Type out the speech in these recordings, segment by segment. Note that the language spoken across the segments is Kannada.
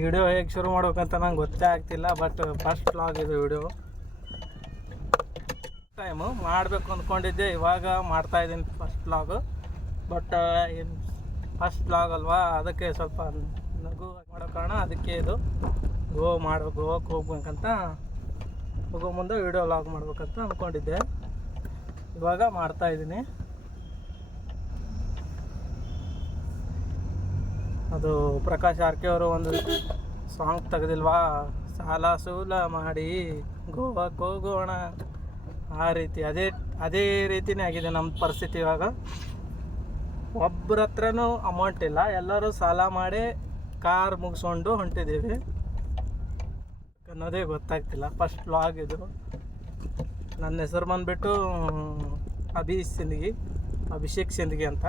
ವಿಡಿಯೋ ಹೇಗೆ ಶುರು ಮಾಡ್ಬೇಕಂತ ನಂಗೆ ಗೊತ್ತೇ ಆಗ್ತಿಲ್ಲ. ಬಟ್ ಫಸ್ಟ್ ವ್ಲಾಗ್ ಇದು ವಿಡಿಯೋ. ಟೈಮು ಮಾಡಬೇಕು ಅಂದ್ಕೊಂಡಿದ್ದೆ, ಇವಾಗ ಮಾಡ್ತಾಯಿದ್ದೀನಿ first vlog. But first vlog ಅಲ್ವಾ, ಅದಕ್ಕೆ ಸ್ವಲ್ಪ ನಗು ಮಾಡೋ ಕಾರಣ ಅದಕ್ಕೆ ಇದು ಗೋವಾಕ್ಕೆ ಹೋಗ್ಬೇಕಂತ ಹೋಗೋ ಮುಂದೆ ವಿಡಿಯೋ ವ್ಲಾಗ್ ಮಾಡ್ಬೇಕಂತ ಅಂದ್ಕೊಂಡಿದ್ದೆ. ಇವಾಗ ಮಾಡ್ತಾಯಿದ್ದೀನಿ. ಅದು ಪ್ರಕಾಶ್ ಆರ್ಕೆ ಅವರು ಒಂದು ಸಾಂಗ್ ತೆಗೆದಿಲ್ವಾ, ಸಾಲ ಸೂಲ ಮಾಡಿ ಗೋವಾಕ್ಕೆ ಹೋಗೋಣ, ಆ ರೀತಿ ಅದೇ ರೀತಿನೇ ಆಗಿದೆ ನಮ್ಮ ಪರಿಸ್ಥಿತಿ. ಇವಾಗ ಒಬ್ಬರ ಹತ್ರನೂ ಅಮೌಂಟ್ ಇಲ್ಲ, ಎಲ್ಲರೂ ಸಾಲ ಮಾಡಿ ಕಾರ್ ಮುಗಿಸ್ಕೊಂಡು ಹೊಂಟಿದ್ದೀವಿ ಅನ್ನೋದೇ ಗೊತ್ತಾಗ್ತಿಲ್ಲ. ಫಸ್ಟ್ ವ್ಲಾಗ್ ಇದು. ನನ್ನ ಹೆಸರು ಬಂದುಬಿಟ್ಟು ಅಭಿಷೇಕ್ ಸಿಂದಗಿ ಅಂತ.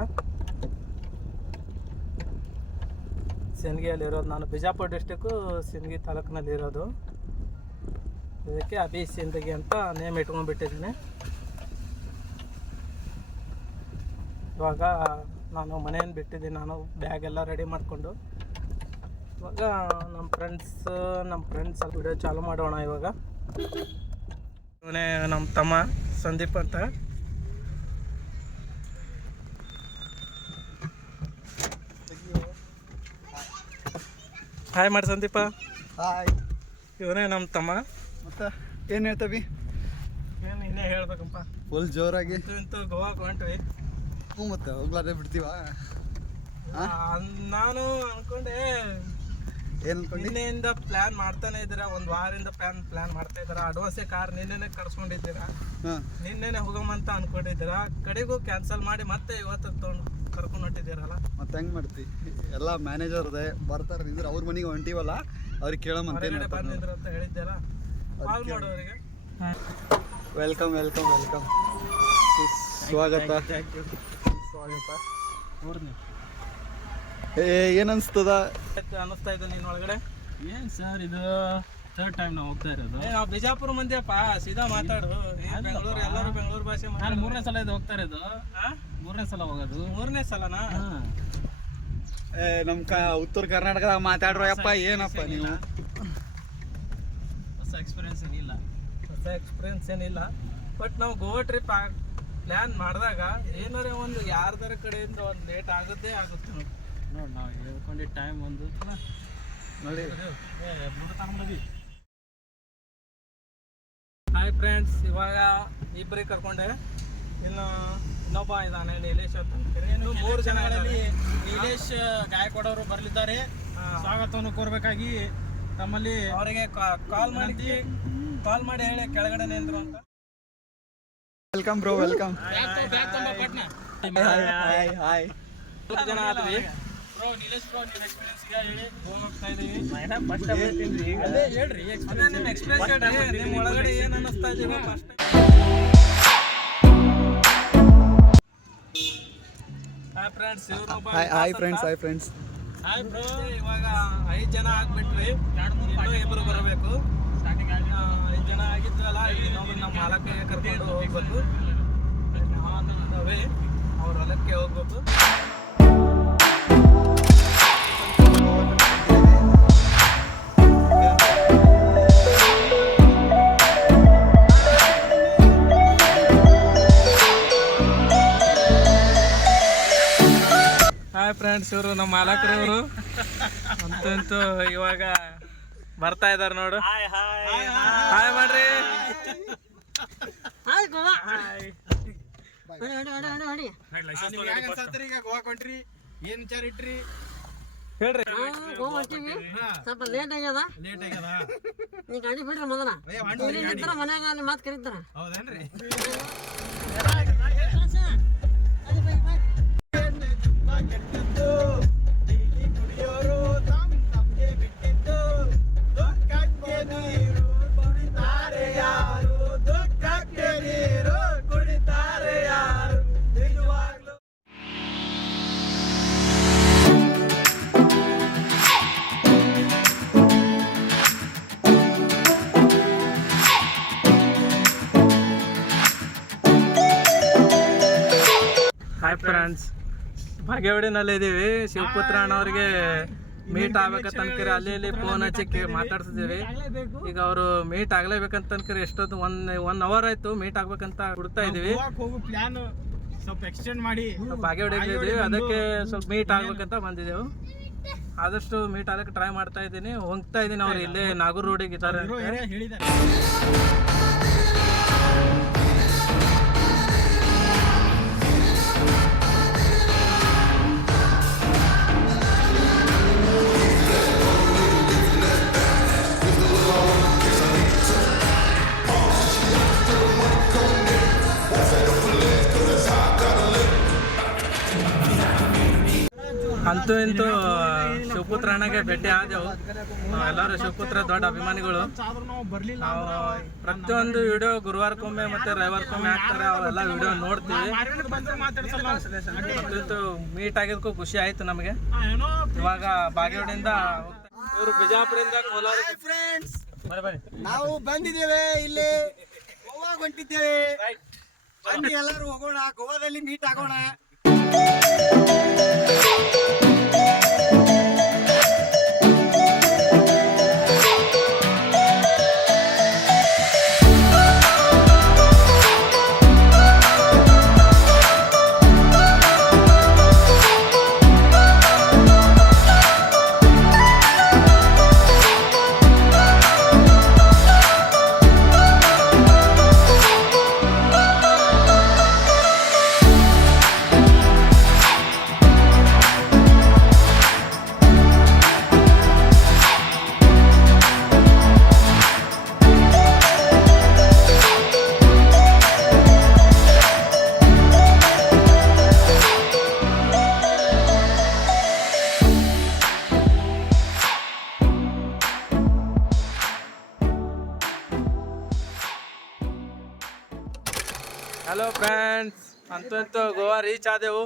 ಸಿಂದಗಿಯಲ್ಲಿರೋದು ನಾನು. ಬಿಜಾಪುರ ಡಿಸ್ಟಿಕ್ಕು ಸಿಂದಗಿ ತಾಲೂಕಿನಲ್ಲಿರೋದು. ಇದಕ್ಕೆ ಸಿಂದಗಿ ಅಂತ ನೇಮ್ ಇಟ್ಕೊಂಡ್ಬಿಟ್ಟಿದ್ದೀನಿ. ಇವಾಗ ನಾನು ಮನೆಯನ್ನು ಬಿಟ್ಟಿದ್ದೀನಿ. ನಾನು ಬ್ಯಾಗ್ ಎಲ್ಲ ರೆಡಿ ಮಾಡಿಕೊಂಡು ಇವಾಗ ನಮ್ಮ ಫ್ರೆಂಡ್ಸ್ ವಿಡಿಯೋ ಚಾಲು ಮಾಡೋಣ. ಇವಾಗ ಇವನೇ ನಮ್ಮ ತಮ್ಮ ಸಂದೀಪ್ ಅಂತ. ಹಾಯ್ ಮಾಡಿ ಸಂದೀಪ. ಹಾಯ್. ಇವನೇ ನಮ್ಮ ತಮ್ಮ. ಮತ್ತೆ ಏನು ಹೇಳ್ತವಿ? ಏನು ಇನ್ನೇ ಹೇಳ್ಬೇಕಪ್ಪ. ಫುಲ್ ಜೋರಾಗಿ ಇಂತೂ ಗೋವಾಕ್ಕೆ ಹೊಂಟ್ವಿ. ಹ್ಞೂ, ಮತ್ತೆ ಹೋಗ್ಲಾರ್ದೆ ಬಿಡ್ತೀವ? ನಾನು ಅನ್ಕೊಂಡೆ ಏನು ಅನ್ಕೊಂಡು ನಿನ್ನೆಯಿಂದ ಪ್ಲ್ಯಾನ್ ಮಾಡ್ತಾನೆ ಇದ್ದೀರಾ, ಒಂದು ವಾರದಿಂದ ಪ್ಲ್ಯಾನ್ ಮಾಡ್ತಾ ಇದ್ದೀರಾ. ಅಡ್ವಾನ್ಸೇ ಕಾರ್ ನಿನ್ನೆನೆ ಕರ್ಸ್ಕೊಂಡಿದ್ದೀರಾ, ನಿನ್ನೆನೆ ಹೋಗಮಂತ ಅನ್ಕೊಂಡಿದ್ದೀರಾ. ಕಡೆಗೂ ಕ್ಯಾನ್ಸಲ್ ಮಾಡಿ ಮತ್ತೆ ಇವತ್ತು ತೊಗೊಂಡು ಕರ್ಕೊಂಡು ಹೊಂಟಿದ್ದೀರಲ್ಲ. ಮತ್ತೆ ಹೆಂಗೆ ಮಾಡ್ತಿ? ಎಲ್ಲ ಮ್ಯಾನೇಜರ್ ಅದೇ ಬರ್ತಾರೆ ನಿಂದ್ರೆ ಅವ್ರ ಮನೆಗೆ ಹೊಂಟಿವಲ್ಲ, ಅವ್ರಿಗೆ ಕೇಳೋಮಂತ ಬಂದಿದ್ರು ಅಂತ ಹೇಳಿದ್ದೀರಾ. ಕಾಲ್ ಮಾಡು ಅವರಿಗೆ. ವೆಲ್ಕಮ್ ಸ್ವಾಗತ. ಏನು ಅನಿಸ್ತದ? ಅನ್ನಿಸ್ತಾ ಇದೆ ನೀನು ಒಳಗಡೆ? ಏನು ಸರ್, ಇದು ಥರ್ಡ್ ಟೈಮ್ ನಾವು ಹೋಗ್ತಾ ಇರೋದು. ನಾವು ಬಿಜಾಪುರ ಮಂದಿಯಪ್ಪ, ಸೀದಾ ಮಾತಾಡು. ಬೆಂಗಳೂರು, ಎಲ್ಲರೂ ಬೆಂಗಳೂರು ಭಾಷೆ. ನಾನು 3ನೇ ಸಲ ಇದು ಹೋಗ್ತಾ ಇರೋದು. 3ನೇ ಸಲ ಹೋಗೋದು. 3ನೇ ಸಲನಾ? ನಮ್ಮ ಉತ್ತರ ಕರ್ನಾಟಕದಾಗ ಮಾತಾಡ್ರೋ ಯಪ್ಪ. ಏನಪ್ಪ ನೀವು? ಹೊಸ ಎಕ್ಸ್ಪೀರಿಯನ್ಸ್ ಏನಿಲ್ಲ. ಬಟ್ ನಾವು ಗೋವಾ ಟ್ರಿಪ್ ಪ್ಲ್ಯಾನ್ ಮಾಡಿದಾಗ ಏನಾರ ಒಂದು ಯಾರ್ದಾರ ಕಡೆಯಿಂದ ಒಂದು ಲೇಟ್ ಆಗುತ್ತೆ ನೋಡಿ. ನಾವು ಹೇಳ್ಕೊಂಡಿದ್ದ ಟೈಮ್ ಒಂದು ನೋಡಿ. ಹಾಯ್ ಫ್ರೆಂಡ್ಸ್, ಇವಾಗ ಇಬ್ಬರಿಗೆ ಕರ್ಕೊಂಡೆ. ಇನ್ನೊಬ್ಬ ಇದ್ದಾನೆ ನೀಲೇಶ್ ಅಂತ. ಇನ್ನು 3 ಜನಗಳಲ್ಲಿ ನೀಲೇಶ್ ಗಾಯಕವಾಡ್ ಅವರು ಬರಲಿದ್ದಾರೆ. ಸ್ವಾಗತವನ್ನು ಕೋರ್ಬೇಕಾಗಿ ತಮ್ಮಲ್ಲಿ ಅವರಿಗೆ ಕಾಲ್ ಮಾಡಿ ಹೇಳಿ ಕೆಳಗಡೆ ನಿಂದ್ರು ಅಂತ. Welcome bro, welcome. ಹಾಯ್. 4 ಜನ ಆದ್ವಿ. ನೀಲೇಶ್ ಬ್ರೋ, ನಿಮ್ಮ ಎಕ್ಸ್ಪೀರಿಯನ್ಸ್ ಹೇಳಿ. ಹೋಗ್ತಾ ಇದೀವಿ. ಹೇಳ್ರಿ ಎಕ್ಸ್ಪೀರಿಯನ್ಸ್. ನಿಮ್ಮ ಒಳಗಡೆ ಏನು ಅನ್ನಿಸ್ತಾ ಇದೀವಿ first? Hi friends. Hi bro. ಇವಾಗ 5 ಜನ ಆಗ್ಬಿಟ್ವಿ. ಇನ್ನೂ 2 ಬರಬೇಕು. 5 ಜನ ಆಗಿದ್ವಲ್ಲ, ಇನ್ನೊಬ್ರು ನಮ್ಮ ಹೊಲಕ್ಕೆ ಕರ್ಕೊಂಡು ಹೋಗ್ಬೇಕು. ಅವ್ರ ಹೊಲಕ್ಕೆ ಹೋಗ್ಬೇಕು. ಹಾಯ್ ಫ್ರೆಂಡ್ಸ್, ಇವರು ನಮ್ಮ ಮಾಲಕರವರು ಅಂತಂತೂ ಇವಾಗ ಬರ್ತಾ ಇದಾರೆ ನೋಡು. ಹಾಯ್ ಮಾಡ್ರಿ. ಗೋವಾ ಕೊಂಟ್ರಿ ಏನ್ ವಿಚಾರ ಇಟ್ರಿ ಹೇಳ್ರಿ. ಸ್ವಲ್ಪ ಲೇಟ್ ಆಗ್ಯದ. ನೀ ಗಾಡಿ ಬಿಡ್ರಿ ಮೊದಲ ಮನ್ಯಾಗ ಅಲ್ಲಿ ಮಾತು ಕರೀತಾರ. ಹೌದೇನ್ರಿ? ಹಾಯ್ ಫ್ರೆಂಡ್ಸ್, ಬಾಗೇವಾಡಿನಲ್ಲಿ ಇದ್ದೀವಿ. ಶಿವಪುತ್ರ ಅಣ್ಣವ್ರಿಗೆ ಮೀಟ್ ಆಗ್ಬೇಕಂತ ಅನ್ಕರಿ ಅಲ್ಲಿ ಇಲ್ಲಿ ಫೋನ್ ಹಚ್ಚಿ ಮಾತಾಡ್ತಿದ್ದೀವಿ. ಈಗ ಅವರು ಮೀಟ್ ಆಗ್ಲೇಬೇಕಂತ ಅನ್ಕರಿ ಎಷ್ಟೊತ್ತು 1 ಅವರ್ ಆಯ್ತು ಮೀಟ್ ಆಗ್ಬೇಕಂತ ಹುಡುಕ್ತಾ ಇದೀವಿ. ಹೋಗು ಪ್ಲಾನ್ ಸ್ವಲ್ಪ ಎಕ್ಸ್ಟೆಂಡ್ ಮಾಡಿ ಬಾಗೇವಾಡಿಗೆ ಅದಕ್ಕೆ ಸ್ವಲ್ಪ ಮೀಟ್ ಆಗ್ಬೇಕಂತ ಬಂದಿದ್ದೆವು. ಆದಷ್ಟು ಮೀಟ್ ಆಗಕ್ಕೆ ಟ್ರೈ ಮಾಡ್ತಾ ಇದ್ದೀನಿ. ಹೋಗ್ತಾ ಇದ್ದೀನಿ. ಅವ್ರು ಇಲ್ಲೇ ನಾಗೂರ್ ರೋಡಿಗೆ ಇದ್ದಾರೆ. ಹೇಳಿದ್ದಾರೆ. ಅಂತೂ ಇಂತೂ ಶಿವಪುತ್ರ ಅಣ್ಣಗೆ ಭೇಟಿ ಆದೆವು. ಎಲ್ಲರೂ ಶಿವಪುತ್ರ ದೊಡ್ಡ ಅಭಿಮಾನಿಗಳು. ನಾವು ಪ್ರತಿಯೊಂದು ವಿಡಿಯೋ ಗುರುವಾರಕ್ಕೊಮ್ಮೆ ಮತ್ತೆ ರವಿವಾರಕ್ಕೊಮ್ಮೆ ಹಾಕ್ತಾರೆ. ಅವೆಲ್ಲ ವಿಡಿಯೋ ನೋಡ್ತೀವಿ. ಅಂತೂ ಮೀಟ್ ಆಗಿದ್ದಕ್ಕೂ ಖುಷಿ ಆಯ್ತು ನಮಗೆ. ಇವಾಗ ಬಾಗೇವಾಡಿಯಿಂದ ಇವರು ಬಿಜಾಪುರದಿಂದ ಕೋಲಾರ ಫ್ರೆಂಡ್ಸ್, ನಾವು ಬಂದಿದ್ದೇವೆ ಇಲ್ಲಿ ಗೋವಾಗ ಹೊಂಟಿದ್ದೇವೆ. ಬನ್ನಿ ಎಲ್ಲರೂ ಹೋಗೋಣ, ಗೋವಾದಲ್ಲಿ ಮೀಟ್ ಆಗೋಣ. ಹಲೋ ಫ್ರೆಂಡ್ಸ್, ಅಂತೂ ಗೋವಾ ರೀಚ್ ಆದೆವು.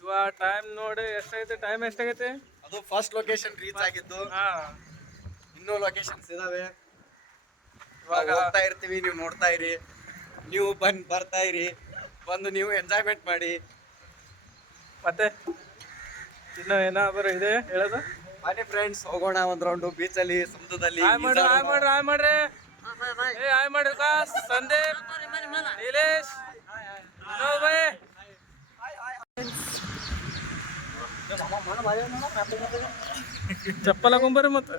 ಇವಾಗ ಟೈಮ್ ನೋಡಿ ಎಷ್ಟಾಗೈತೆ? ಟೈಮ್ ಎಷ್ಟಾಗೈತೆ? ಅದು ಫಸ್ಟ್ ಲೊಕೇಶನ್ ರೀಚ್ ಆಗಿದ್ದು. ಇನ್ನೂ ಲೊಕೇಶನ್ಸ್ ಇದಾವೆ. ಇವಾಗ ಹೋಗ್ತಾ ಇರ್ತೀವಿ, ನೀವು ನೋಡ್ತಾ ಇರಿ. ನೀವು ಬರ್ತಾ ಇರಿ, ಬಂದು ನೀವು ಎಂಜಾಯ್ಮೆಂಟ್ ಮಾಡಿ. ಮತ್ತೆ ಇನ್ನು ಏನಾದರೂ ಇದೆ ಹೇಳೋದು? ಬನ್ನಿ ಫ್ರೆಂಡ್ಸ್, ಹೋಗೋಣ ಒಂದ್ ರೌಂಡ್ ಬೀಚಲ್ಲಿ, ಸಮುದ್ರದಲ್ಲಿ. ಮಾಡ್ರಿ ಸಂದೀಪ್, ನೀಲೇಶ್, ವಿನೋದ್ ಭಾಯ್. ಚಪ್ಪಲ್ ಹಾಕೊಂಬರ್ರಿ. ಮತ್ತೆ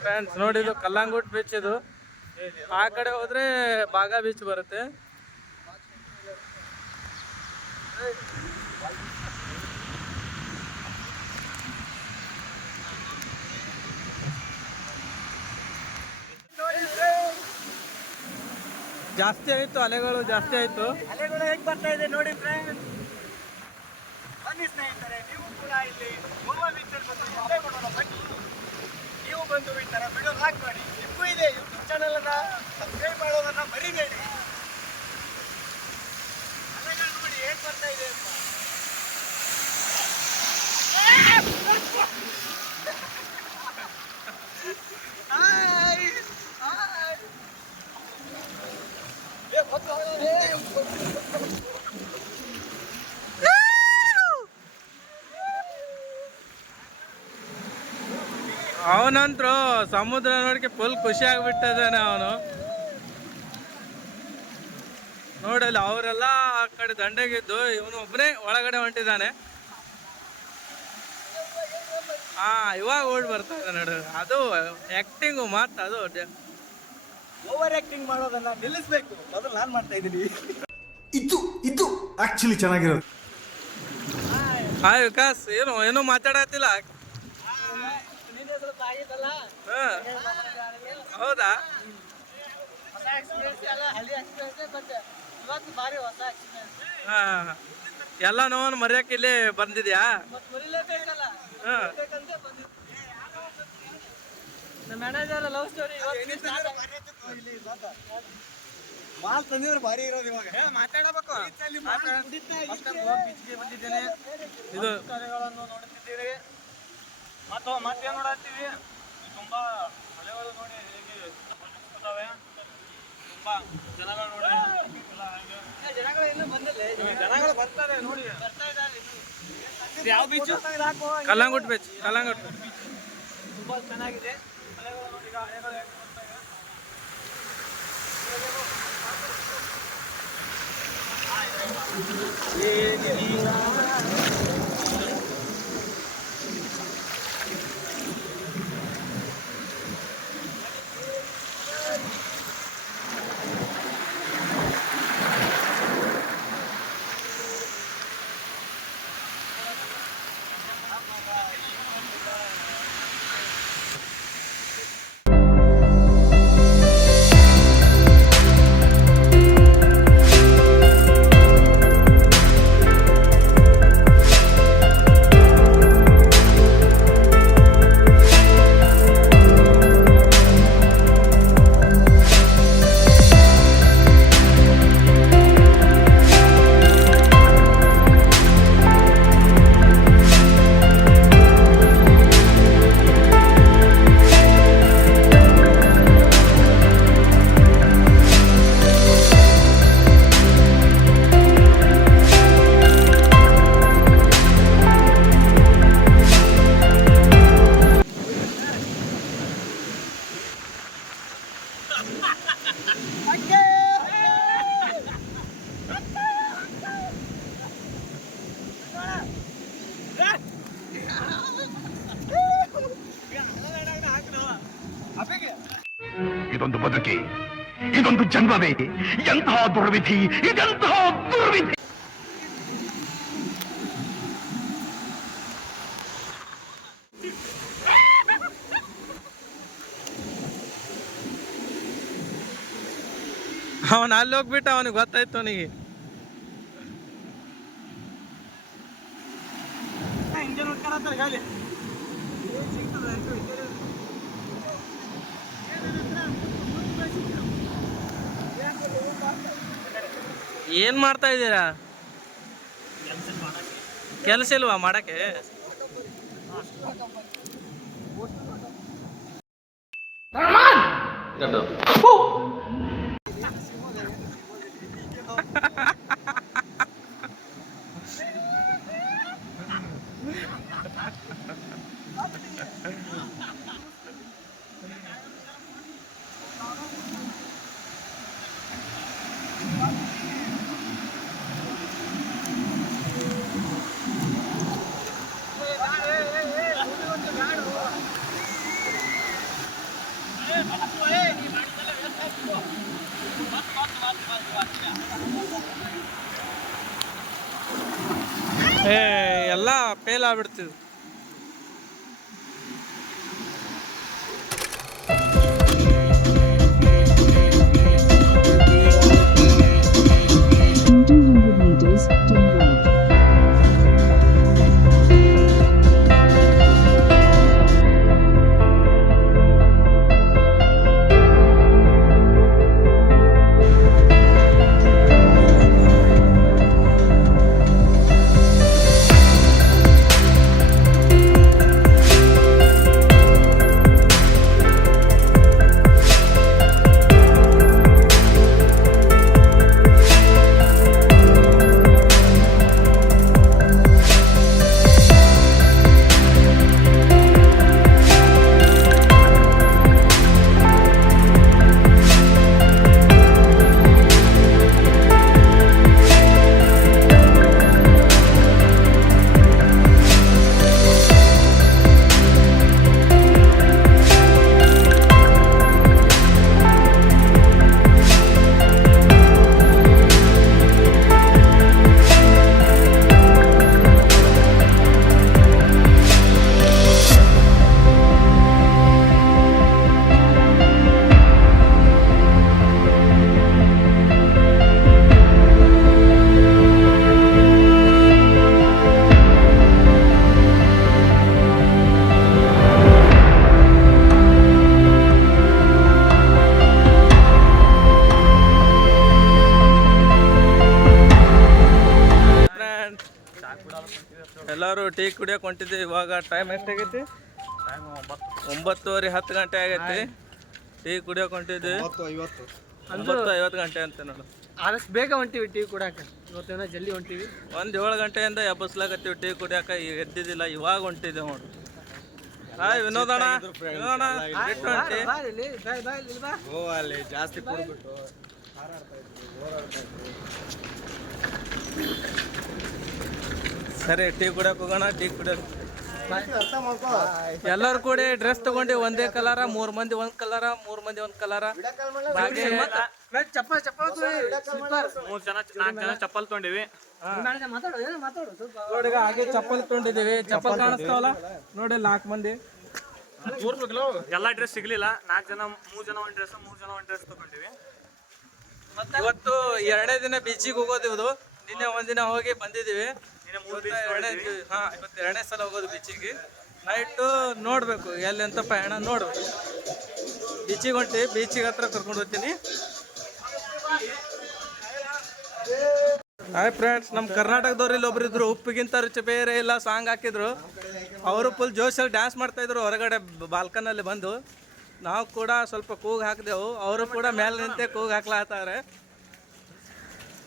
ಫ್ರೆಂಡ್ಸ್ ನೋಡಿ, ಇದು ಕಲ್ಲಂಗುಟ್ ಬೀಚ್. ಇದು ಆ ಕಡೆ ಹೋದ್ರೆ ಬಾಗಾ ಬೀಚ್ ಬರುತ್ತೆ. ಜಾಸ್ತಿ ಆಯ್ತು, ಅಲೆಗಳು ಜಾಸ್ತಿ ಆಯ್ತು. ಅಲೆಗಳು ಹೇಗೆ ಬರ್ತಾ ಇದೆ ನೋಡಿ ಫ್ರೆಂಡ್ಸ್. ಬನ್ನಿ ಸ್ನೇಹಿತರೆ, ನೀವು ಕೂಡ ಇಲ್ಲಿ ಗೋವಾ ಬೀಚಲ್ಲಿ ಬಂದು ಎಂಜಾಯ್ ಮಾಡೋಣ. ಬನ್ನಿ, ನೀವು ಬಂದು ಈ ಥರ ವಿಡಿಯೋ ಲಾಕ್ ಮಾಡಿ. ನಿಮಗೂ ಇದೆ ಯೂಟ್ಯೂಬ್ ಚಾನಲ್ ಅನ್ನ ಸಬ್ಸ್ಕ್ರೈಬ್ ಮಾಡೋದನ್ನ ಮರಿಬೇಡಿ. ಅಲೆಗಳು ನೋಡಿ ಹೇಗೆ ಬರ್ತಾ ಇದೆ ಅಂತ. ಅವನಂತರೂ ಸಮುದ್ರ ನೋಡಕ್ಕೆ ಫುಲ್ ಖುಷಿ ಆಗ್ಬಿಟ್ಟಿದ್ದಾನೆ ಅವನು. ನೋಡಲ್ಲ, ಅವರೆಲ್ಲ ಆ ಕಡೆ ದಂಡೆಗಿದ್ದು ಇವನು ಒಬ್ಬನೇ ಒಳಗಡೆ ಹೊಂಟಿದ್ದಾನೆ. ಇವಾಗ ಓಡ್ ಬರ್ತಾ ಇದ್ದಾನೆ ನೋಡು. ಅದು ಆಕ್ಟಿಂಗು ಮಾತ್ರ. ಅದು ಓವರ್ ಆಕ್ಟಿಂಗ್ ಮಾಡೋದನ್ನ ನಿಲ್ಲಿಸ್ಬೇಕು. ಮೊದಲು ನಾನು ಮಾಡ್ತಾ ಇದ್ದೀನಿ. ಇದು ಆಕ್ಚುಲಿ ಚೆನ್ನಾಗಿರೋದು. ಹಾಯ್ ವಿಕಾಸ್, ಏನೋ ಮಾತಾಡತ್ತಿಲ್ಲ. ಹೌದಾ? ಎಲ್ಲ ನೋವನ್ನು ಮರ್ಯಾಕೆ ಇಲ್ಲಿ ಬಂದಿದ್ಯಾ? ಮ್ಯಾನೇಜರ್ ಲವ್ ಸ್ಟೋರಿ ಮಾಲ್ ತಂದಿದ್ರೆ ಭಾರಿ ಇರೋದು. ಇವಾಗ ಮಾತಾಡಬೇಕು. ಬೀಚ್ಗೆ ಬಂದಿದ್ದೇನೆ. ಇದು ಅಲೆಗಳನ್ನು ನೋಡುತ್ತಿದ್ದೀರಿ. ಮತ್ತೇನು ನೋಡತ್ತೀವಿ? ತುಂಬಾ ಅಲೆಗಳು ನೋಡಿ ಹೇಗೆ ಬರ್ತವೆ. ತುಂಬಾ ಜನಗಳು ನೋಡಿ ಜನಗಳು ಇನ್ನೂ ಬಂದಿಲ್ಲ. ಜನಗಳು ಬರ್ತಾರೆ ನೋಡಿ. ಬರ್ತಾ ಇದ್ದಾರೆ. ಯಾವ ಬೀಚ್? ಕಲ್ಲಂಗುಟ್ ಬೀಚ್. ಕಲ್ಲಂಗುಟ್ ತುಂಬಾ ಚೆನ್ನಾಗಿದೆ. ಅಲೆಗಳು ನೋಡಿ ಈಗ ಅಲೆಗಳು ಹೆಂಗ್ ಬರ್ತಾ ಇದೆ. ಇದೊಂದು ಬದುಕಿ, ಇದೊಂದು ಜನ್ಮವೇ, ಎಂತಹ ದುರ್ವಿಧಿ, ಇದೆಂತಹ ದುರ್ವಿಧಿ. ಅವನು ಅಲ್ಲಿ ಹೋಗ್ಬಿಟ್ಟು ಅವನಿಗೆ ಗೊತ್ತಾಯ್ತು. ಅವನಿಗೆ ಇಂಜನ್ ಹೊಡ್ಕೊಳತ್ತಾರೆ ಗಾಳಿ. ಏನ್ ಮಾಡ್ತಾ ಇದ್ದೀರಾ? ಕೆಲಸ ಇಲ್ವಾ ಮಾಡಕ್ಕೆ? ಎಲ್ಲ ಫೇಲ್ ಆಗ್ಬಿಡ್ತಿದ್ವು. ಎಲ್ಲರೂ ಟೀ ಕುಡಿಯೋಕೆ ಹೊಂಟಿದ್ದೀವಿ. ಇವಾಗ ಟೈಮ್ ಎಷ್ಟಾಗೈತಿ? 9:30 10 ಗಂಟೆ ಆಗೈತಿ. ಟೀ ಕುಡಿಯೋಕೆ ಹೊಂಟಿದ್ವಿ. 9:50 ಗಂಟೆ ಅಂತ ನೋಡು. ಆದಷ್ಟು ಬೇಗ ಹೊಂಟಿವಿ ಟೀ ಕುಡಾಕ. ಇವತ್ತೇನೋ ಜಲ್ದಿ ಹೊಂಟಿವಿ. 7 ಗಂಟೆಯಿಂದ ಎಬ್ಬಸ್ಲಾಗತ್ತೀವಿ ಟೀ ಕುಡಿಯಾಕ, ಈಗ ಎದ್ದಿದ್ದಿಲ್ಲ, ಇವಾಗ ಹೊಂಟಿದ್ದೇವೆ ನೋಡಿ. ಹಾಯ್ ವಿನೋದಣ್ಣ, ವಿನೋದಣ್ಣ ಬಿಟ್ಟು ಹೊಂಟಿ. ಗೋವಾಲಿ ಜಾಸ್ತಿ ಕುಡಿದ್ಬಿಟ್ಟು ಸರಿ ಟೀ ಕುಡಿಯಕ್ಕೆ ಹೋಗೋಣ. ಟೀ ಕುಡಿಯೋದು ಎಲ್ಲರೂ ಕೂಡಿ ಡ್ರೆಸ್ ತಗೊಂಡು ಒಂದೇ ಕಲರ, 3 ಮಂದಿ ಒಂದ್ ಕಲರ, 3 ಮಂದಿ ಒಂದ್ ಕಲರ. 4 ಜನ ಚಪ್ಪಲ್ ತೊಗೊಂಡಿವಿ. ನೋಡಿ ಹಾಗೆ ಚಪ್ಪಲ್ ತೊಗೊಂಡಿದೀವಿ. ಚಪ್ಪಲ್ ಕಾಣಿಸ್ತಾವಲ್ಲ ನೋಡಿ, 4 ಮಂದಿ. ಎಲ್ಲ ಡ್ರೆಸ್ ಸಿಗ್ಲಿಲ್ಲ. 4 ಜನ 3 ಜನ ಒಂದ್ ಡ್ರೆಸ್, 3 ಜನ ಒಂದ್ ಡ್ರೆಸ್ ತಗೊಂಡಿವಿ. ಇವತ್ತು 2ನೇ ದಿನ ಬೀಚಿಗೆ ಹೋಗೋದು. ಇದು ನಿನ್ನೆ ಒಂದಿನ ಹೋಗಿ ಬಂದಿದ್ದೀವಿ. ಇವತ್ತು 2ನೇ ಸಲ ಹೋಗೋದು ಬೀಚಿಗೆ. ನೈಟು ನೋಡ್ಬೇಕು ಎಲ್ಲಿ ಅಂತ ಪಯಣ ನೋಡ್ಬೇಕು. ಬೀಚಿಗೆ ಹೊಂಟಿ, ಬೀಚಿಗೆ ಹತ್ರ ಕರ್ಕೊಂಡು ಹೋಗ್ತೀನಿ. ಹಾಯ್ ಫ್ರೆಂಡ್ಸ್, ನಮ್ಮ ಕರ್ನಾಟಕದವ್ರು ಇಲ್ಲಿ ಒಬ್ರು ಇದ್ರು, ಉಪ್ಪಿಗಿಂತ ರುಚಿ ಬೇರೆ ಇಲ್ಲ ಸಾಂಗ್ ಹಾಕಿದ್ರು. ಅವರು ಫುಲ್ ಜೋಶಲ್ಲಿ ಡ್ಯಾನ್ಸ್ ಮಾಡ್ತಾಯಿದ್ರು ಹೊರಗಡೆ ಬಾಲ್ಕನಲ್ಲಿ ಬಂದು. ನಾವು ಕೂಡ ಸ್ವಲ್ಪ ಕೂಗು ಹಾಕಿದೆವು, ಅವರು ಕೂಡ ಮೇಲೆ ನಿಂತೆ ಕೂಗು ಹಾಕ್ಲಾತಾರೆ.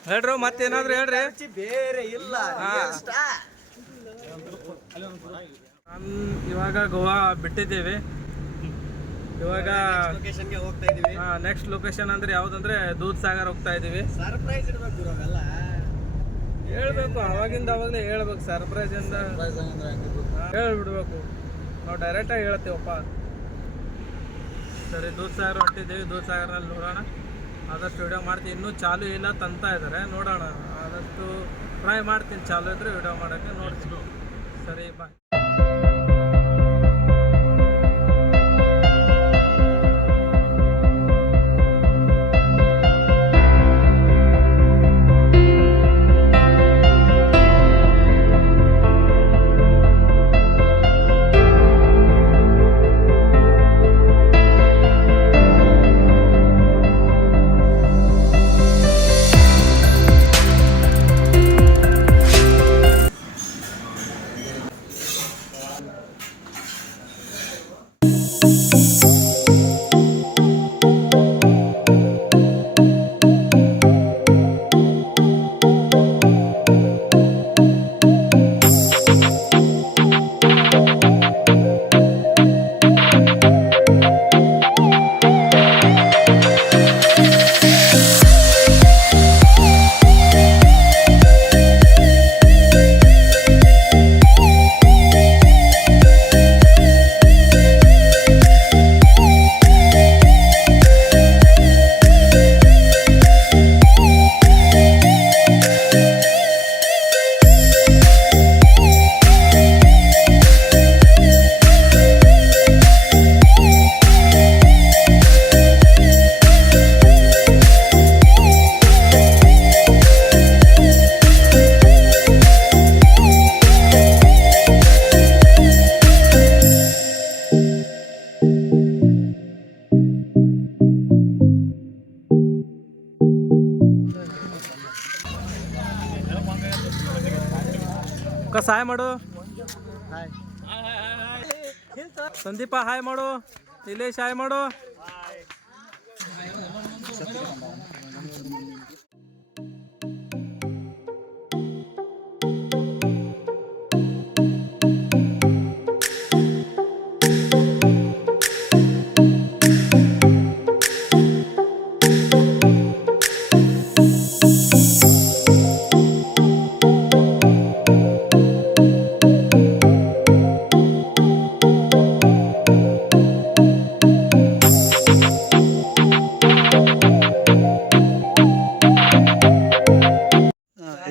ಹೇಳ್ರು ಮತ್ತೇನಾದ್ರು ಹೇಳ್ರಿ. ಬೇರೆ ಇಲ್ಲ. ಇವಾಗ ಗೋವಾ ಬಿಟ್ಟಿದ್ದೀವಿ. ಇವಾಗ ಲೊಕೇಶನ್ಗೆ ಹೋಗ್ತಾ ಇದೀವಿ. ನೆಕ್ಸ್ಟ್ ಲೊಕೇಶನ್ ಅಂದ್ರೆ ಯಾವ್ದಂದ್ರೆ ದೂದ್ ಸಾಗರ್ ಹೋಗ್ತಾ ಇದೀವಿ. ಸರ್ಪ್ರೈಸ್ ಇರ್ಬೇಕು ಇವಾಗೆಲ್ಲ. ಹೇಳ್ಬೇಕು, ಅವಾಗಿಂದ ಅವಾಗಲೇ ಹೇಳ್ಬೇಕು. ಸರ್ಪ್ರೈಸ್ ಇಂದ ಹೇಳ್ಬಿಡ್ಬೇಕು, ನಾವು ಡೈರೆಕ್ಟಾಗಿ ಹೇಳ್ತೀವಪ್ಪ. ಸರಿ, ದೂದ್ ಸಾಗರ್ ಹೊಂಟಿದ್ದೀವಿ. ದೂದ್ ಸಾಗರ್ನಲ್ಲಿ ನೋಡೋಣ, ಆದಷ್ಟು ವಿಡಿಯೋ ಮಾಡ್ತೀನಿ. ಇನ್ನೂ ಚಾಲು ಇಲ್ಲ ತಂತ ಇದ್ದಾರೆ, ನೋಡೋಣ. ಆದಷ್ಟು ಟ್ರೈ ಮಾಡ್ತೀನಿ, ಚಾಲು ಇದ್ರೆ ವಿಡಿಯೋ ಮಾಡೋಕ್ಕೆ ನೋಡ್ತೀನಿ. ಸರಿ, ಬಾಯ್. ಹಾಯ್ ಮಾಡು. ಸಂದೀಪ ಹಾಯ್ ಮಾಡು. ನಿಲೇಶ್ ಹಾಯ್ ಮಾಡು.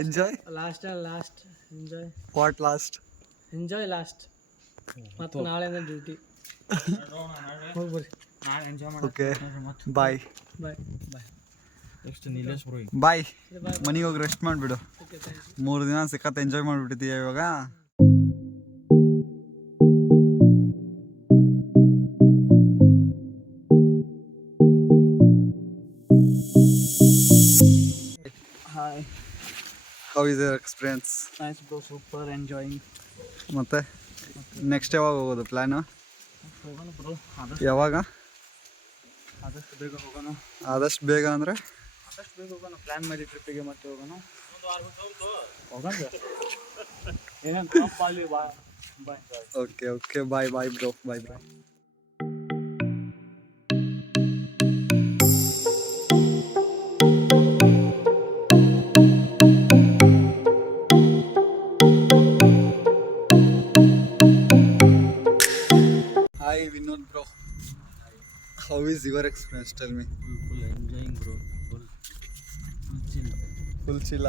Enjoy last enjoy. What last? Enjoy last. ಮತ್ತು ನಾಳೆಯಿಂದ ಡ್ಯೂಟಿ. ಹೋಗ್ಬರ್ರಿ. ಓಕೆ, ಬಾಯ್ ಬಾಯ್. ಬಾಯ್. ಮನೆಗೆ ಹೋಗಿ ರೆಸ್ಟ್ ಮಾಡಿಬಿಡು. 3 ದಿನ ಸಿಕ್ಕತ್ತೆ ಎಂಜಾಯ್ ಮಾಡಿಬಿಟ್ಟಿದ್ದೀಯ ಇವಾಗ. Hi, how is your experience? Nice bro, super, enjoying. ಮತ್ತೆ ನೆಕ್ಸ್ಟ್ ಯಾವಾಗ ಹೋಗೋದು ಪ್ಲ್ಯಾನು? ಹೋಗೋಣ ಬ್ರೋ, ಯಾವಾಗ? ಆದಷ್ಟು ಬೇಗ ಹೋಗೋಣ. ಆದಷ್ಟು ಬೇಗ ಅಂದರೆ ಆದಷ್ಟು ಬೇಗ ಹೋಗೋಣ, ಪ್ಲ್ಯಾನ್ ಮಾಡಿ ಟ್ರಿಪ್ಪಿಗೆ ಮತ್ತೆ ಹೋಗೋಣ. Okay okay bye bye bro bye bye. Hi Vinod bro. How is your experience? Tell me. Full enjoying bro. Full chill.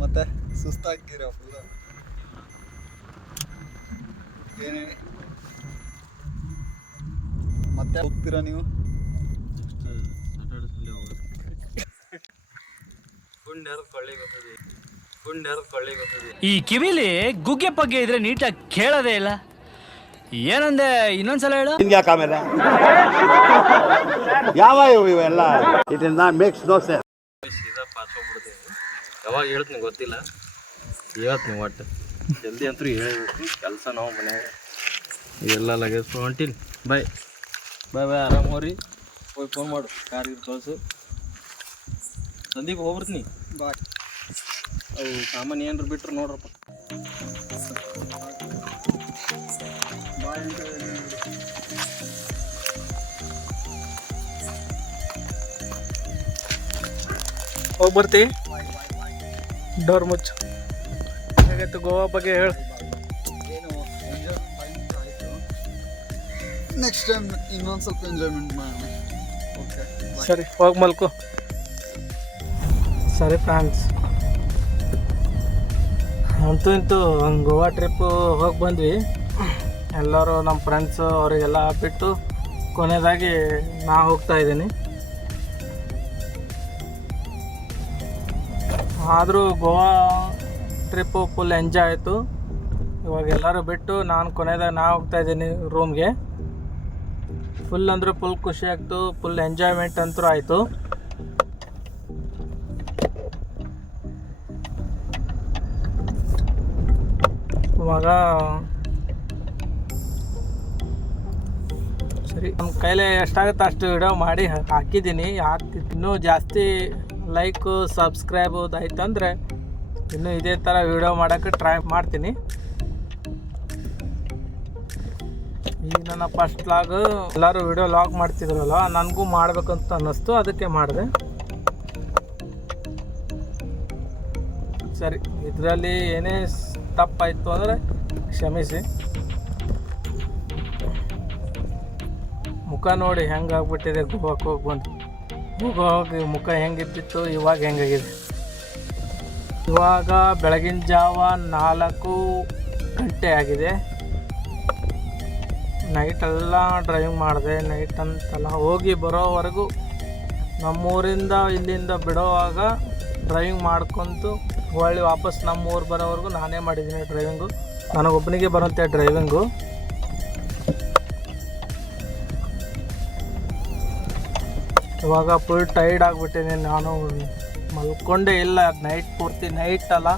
ಮತ್ತೆ ಸುಸ್ತಾಗಿರ ಫುಲ್ ಏನೇ ಮತ್ತೆ ಹೋಗ್ತೀರಾ ನೀವು? ಈ ಕಿವಿಲಿ ಗುಗ್ಗೆ ಪಗ್ಗೆ ಇದ್ರೆ ನೀಟಾಗಿ ಕೇಳೋದೇ ಇಲ್ಲ. ಏನಂದೆ ಇನ್ನೊಂದ್ಸಲ ಹೇಳು. ಆಮೇಲೆ ಯಾವ ಇವೆಲ್ಲ it is not makes no sense. ಯಾವಾಗ ಹೇಳ್ತೀನಿ ಗೊತ್ತಿಲ್ಲ, ಹೇಳ್ತೀನಿ ಒಟ್ಟು ಜಲ್ದಿ ಅಂತೂ ಹೇಳಬೇಕು. ಕೆಲಸ ನಾವು ಮನ್ಯಾಗ ಇದೆಲ್ಲ ಲಗೇಜ್ ಹೊಂಟೀನಿ. ಬಾಯ್ ಬಾಯ್ ಬಾಯ್, ಆರಾಮ್ ಹೋಗ್ರಿ. ಹೋಗಿ ಫೋನ್ ಮಾಡು, ಕಾರಿಗೆ ಕಳ್ಸು. ಸಂದೀಪ್ ಹೋಗ್ಬಿಡ್ತೀನಿ. ಬಾಯ್. ಅವು ಸಾಮಾನು ಏನಾರು ಬಿಟ್ರು ನೋಡ್ರಪ್ಪ. ಬಾಯ್ ಅಂತ ಹೋಗಿ ಬರ್ತಿ. ಡೋರ್ ಮುಚ್ಚು. ಹೇಗಾಯ್ತು ಗೋವಾ ಬಗ್ಗೆ ಹೇಳು. ಏನು ಎಂಜಾಯ್ಮೆಂಟ್ ಆಯಿತು. ನೆಕ್ಸ್ಟ್ ಟೈಮ್ ಇನ್ನೊಂದು ಸ್ವಲ್ಪ ಎಂಜಾಯ್ಮೆಂಟ್ ಮಾಡೋಣ. ಓಕೆ ಸರಿ ಹೋಗಿ ಮಲ್ಕೋ. ಸರಿ ಫ್ರೆಂಡ್ಸ್, ಅಂತೂ ಇಂತೂ ಗೋವಾ ಟ್ರಿಪ್ಪು ಹೋಗಿ ಬಂದ್ವಿ. ಎಲ್ಲರೂ ನಮ್ಮ ಫ್ರೆಂಡ್ಸು ಅವರಿಗೆಲ್ಲ ಬಿಟ್ಟು ಕೊನೆಯದಾಗಿ ನಾ ಹೋಗ್ತಾ ಇದ್ದೀನಿ. ಆದರೂ ಗೋವಾ ಟ್ರಿಪ್ಪು ಫುಲ್ ಎಂಜಾಯ್ ಆಯಿತು. ಇವಾಗ ಎಲ್ಲರೂ ಬಿಟ್ಟು ನಾನು ಕೊನೆಯದಾಗ ನಾ ಹೋಗ್ತಾ ಇದ್ದೀನಿ ರೂಮ್ಗೆ. ಫುಲ್ ಅಂದರೆ ಫುಲ್ ಖುಷಿ ಆಗ್ತು, ಫುಲ್ ಎಂಜಾಯ್ಮೆಂಟ್ ಅಂತೂ ಆಯಿತು. ಇವಾಗ ಸರಿ, ನಮ್ಮ ಕೈಲಿ ಎಷ್ಟಾಗುತ್ತೆ ಅಷ್ಟು ವಿಡಿಯೋ ಮಾಡಿ ಹಾಕಿದ್ದೀನಿ. ಇನ್ನೂ ಜಾಸ್ತಿ ಲೈಕು ಸಬ್ಸ್ಕ್ರೈಬ್ ಆಯ್ತಂದರೆ ಇನ್ನೂ ಇದೇ ಥರ ವಿಡಿಯೋ ಮಾಡೋಕ್ಕೆ ಟ್ರೈ ಮಾಡ್ತೀನಿ. ಈಗ ನನ್ನ ಫಸ್ಟ್ ಲಾಗ್ ಎಲ್ಲರೂ ವಿಡಿಯೋ ಲಾಗ್ ಮಾಡ್ತಿದ್ರಲ್ಲ, ನನಗೂ ಮಾಡಬೇಕಂತ ಅನ್ನಿಸ್ತು, ಅದಕ್ಕೆ ಮಾಡಿದೆ. ಸರಿ, ಇದರಲ್ಲಿ ಏನೇ ತಪ್ಪಾಯಿತು ಅಂದರೆ ಕ್ಷಮಿಸಿ. ಮುಖ ನೋಡಿ ಹೆಂಗಾಗ್ಬಿಟ್ಟಿದೆ ಗೋವಾಕ್ಕೆ ಹೋಗಿ ಬಂದು. ಹೋಗಿ ಮುಖ ಹೆಂಗಿದ್ದಿತ್ತು, ಇವಾಗ ಹೆಂಗಾಗಿದೆ. ಇವಾಗ ಬೆಳಗಿನ ಜಾವ 4 ಗಂಟೆ ಆಗಿದೆ. ನೈಟೆಲ್ಲ ಡ್ರೈವಿಂಗ್ ಮಾಡಿದೆ. ನೈಟ್ ಅಂತಲ್ಲ, ಹೋಗಿ ಬರೋವರೆಗೂ ನಮ್ಮೂರಿಂದ ಇಲ್ಲಿಂದ ಬಿಡೋವಾಗ ಡ್ರೈವಿಂಗ್ ಮಾಡ್ಕೊತು ಹೊಳ್ಳಿ ವಾಪಸ್ ನಮ್ಮೂರು ಬರೋವರೆಗೂ ನಾನೇ ಮಾಡಿದ್ದೀನಿ ಡ್ರೈವಿಂಗು. ನನಗೊಬ್ಬನಿಗೆ ಬರುತ್ತೆ ಡ್ರೈವಿಂಗು. ಇವಾಗ ಫುಲ್ ಟೈರ್ಡ್ ಆಗಿಬಿಟ್ಟಿದ್ದೀನಿ. ನಾನು ಮಲ್ಕೊಂಡೇ ಇಲ್ಲ ನೈಟ್ ಪೂರ್ತಿ. ನೈಟ್ ಅಲ್ಲ,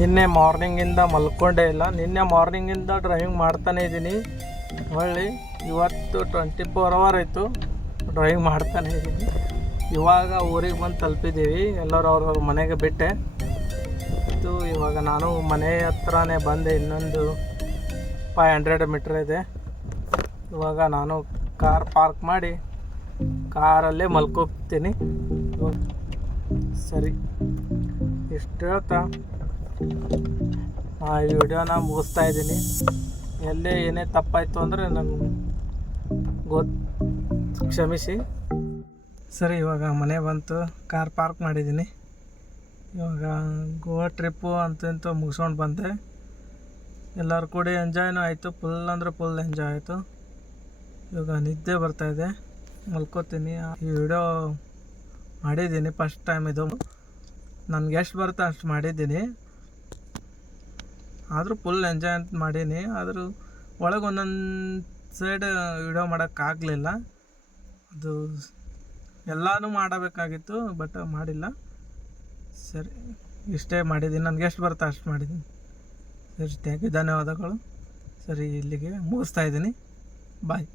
ನಿನ್ನೆ ಮಾರ್ನಿಂಗಿಂದ ಮಲ್ಕೊಂಡೇ ಇಲ್ಲ. ನಿನ್ನೆ ಮಾರ್ನಿಂಗಿಂದ ಡ್ರೈವಿಂಗ್ ಮಾಡ್ತಾನೇ ಇದ್ದೀನಿ. ಹೊಳ್ಳಿ ಇವತ್ತು 24 ಅವರ್ ಆಯಿತು ಡ್ರೈವಿಂಗ್ ಮಾಡ್ತಾನೇ ಇದ್ದೀನಿ. ಇವಾಗ ಊರಿಗೆ ಬಂದು ತಲುಪಿದ್ದೀವಿ. ಎಲ್ಲರೂ ಅವ್ರವ್ರ ಮನೆಗೆ ಬಿಟ್ಟೆ. ಇವಾಗ ನಾನು ಮನೆ ಹತ್ರನೇ ಬಂದೆ. ಇನ್ನೊಂದು 500 ಮೀಟ್ರ್ ಇದೆ. ಇವಾಗ ನಾನು ಕಾರ್ ಪಾರ್ಕ್ ಮಾಡಿ ಕಾರಲ್ಲೇ ಮಲ್ಕೋತೀನಿ. ಸರಿ, ಇಷ್ಟು ಹೇಳ್ತಾ ಈ ವಿಡಿಯೋನ ಮುಗಿಸ್ತಾ ಇದ್ದೀನಿ. ಎಲ್ಲೇ ಏನೇ ತಪ್ಪಾಯಿತು ಅಂದರೆ ನನಗೆ ಕ್ಷಮಿಸಿ. ಸರಿ, ಇವಾಗ ಮನೆ ಬಂತು, ಕಾರ್ ಪಾರ್ಕ್ ಮಾಡಿದ್ದೀನಿ. ಇವಾಗ ಗೋವಾ ಟ್ರಿಪ್ಪು ಅಂತೂ ಮುಗಿಸ್ಕೊಂಡು ಬಂದೆ. ಎಲ್ಲರೂ ಕೂಡ ಎಂಜಾಯ್ನೂ ಆಯಿತು. ಫುಲ್ ಅಂದರೆ ಫುಲ್ ಎಂಜಾಯ್ ಆಯಿತು. ಇವಾಗ ನಿದ್ದೆ ಬರ್ತಾಯಿದೆ, ಮಲ್ಕೋತೀನಿ. ಈ ವಿಡಿಯೋ ಮಾಡಿದ್ದೀನಿ ಫಸ್ಟ್ ಟೈಮ್. ಇದು ನನಗೆ ಎಷ್ಟು ಬರುತ್ತೆ ಅಷ್ಟು ಮಾಡಿದ್ದೀನಿ. ಆದರೂ ಫುಲ್ ಎಂಜಾಯ್ ಅಂತ ಮಾಡೀನಿ. ಆದರೂ ಒಳಗೆ ಒಂದೊಂದು ಸೈಡ್ ವಿಡಿಯೋ ಮಾಡೋಕ್ಕಾಗಲಿಲ್ಲ. ಅದು ಎಲ್ಲನೂ ಮಾಡಬೇಕಾಗಿತ್ತು, ಬಟ್ ಮಾಡಿಲ್ಲ. ಸರಿ, ಇಷ್ಟೇ ಮಾಡಿದ್ದೀನಿ. ನನಗೆ ಎಷ್ಟು ಬರುತ್ತೆ ಅಷ್ಟು ಮಾಡಿದ್ದೀನಿ. ಸರಿ, ಥ್ಯಾಂಕ್ ಯು, ಧನ್ಯವಾದಗಳು. ಸರಿ, ಇಲ್ಲಿಗೆ ಮುಗಿಸ್ತಾ ಇದ್ದೀನಿ. ಬಾಯ್.